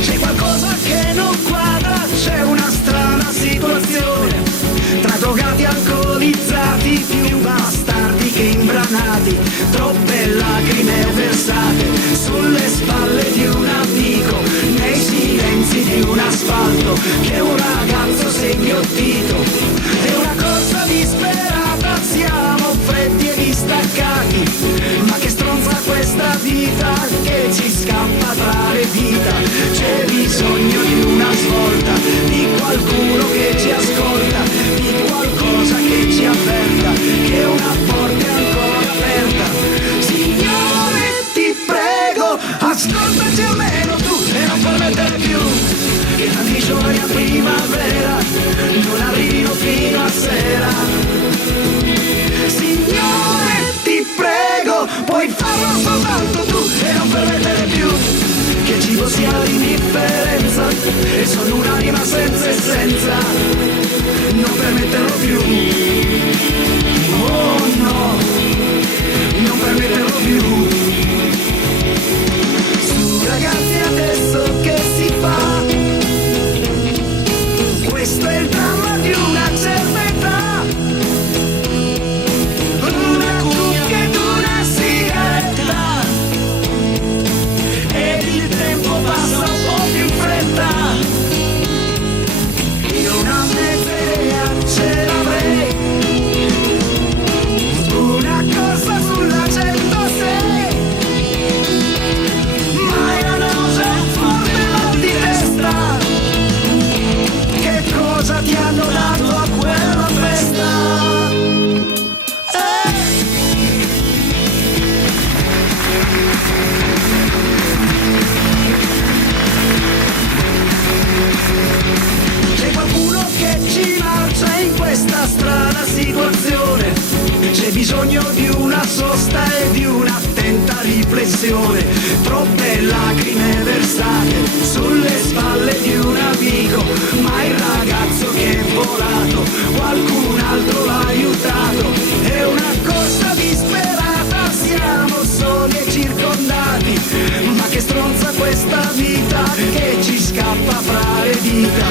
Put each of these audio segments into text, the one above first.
C'è qualcosa che non quadra, c'è una strana situazione, tra drogati alcolizzati, più bastardi che imbranati, troppe lacrime versate sulle spalle di un amico, nei silenzi di un asfalto che un ragazzo seghiottito, è una corsa disperata, siamo freddi e distaccati, ma che stronza questa vita che ci scappa tra le dita, c'è bisogno di una svolta, di qualcuno che ci ascolta, di qualcosa che ci avverta, che una porta è ancora aperta. Signore, ti prego, ascoltaci almeno tu e non permettere più che tanti giorni a primavera non arrivino fino a sera. Signore, ti prego, puoi farlo soltanto tu e non permettere più che il cibo sia l'indifferenza e sono un'anima senza essenza, non permetterlo più, oh no, non permetterlo più. Su ragazzi, adesso che si fa? Questo è il dramma di una certa età, una cucca ed una sigaretta, ed il tempo passa un po' più in fretta. Io una mezza idea ce l'avrei, una cosa sulla 106, ma io non so forte mal di testa. Che cosa ti hanno dato a quella festa? C'è qualcuno che ci marcia in questa strana situazione, c'è bisogno di una sosta e di un'attenta riflessione, troppe lacrime versate sulle spalle di un amico, ma il ragazzo che è volato qualcun altro l'ha aiutato, è una corsa disperata, siamo soli e circondati, ma che stronza questa vita che ci scappa fra le dita,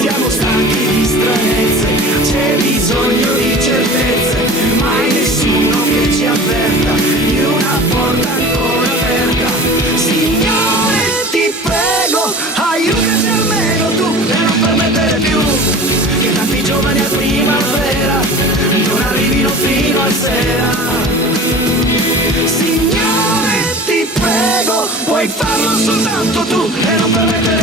siamo stanchi di stranezze, c'è bisogno di certezze, mai nessuno che ci avverta di una porta ancora aperta. Signore, ti prego, aiutaci almeno tu e non permettere più che tanti giovani a primavera non arrivino fino a sera. Signore, ti prego, puoi farlo soltanto tu e non permettere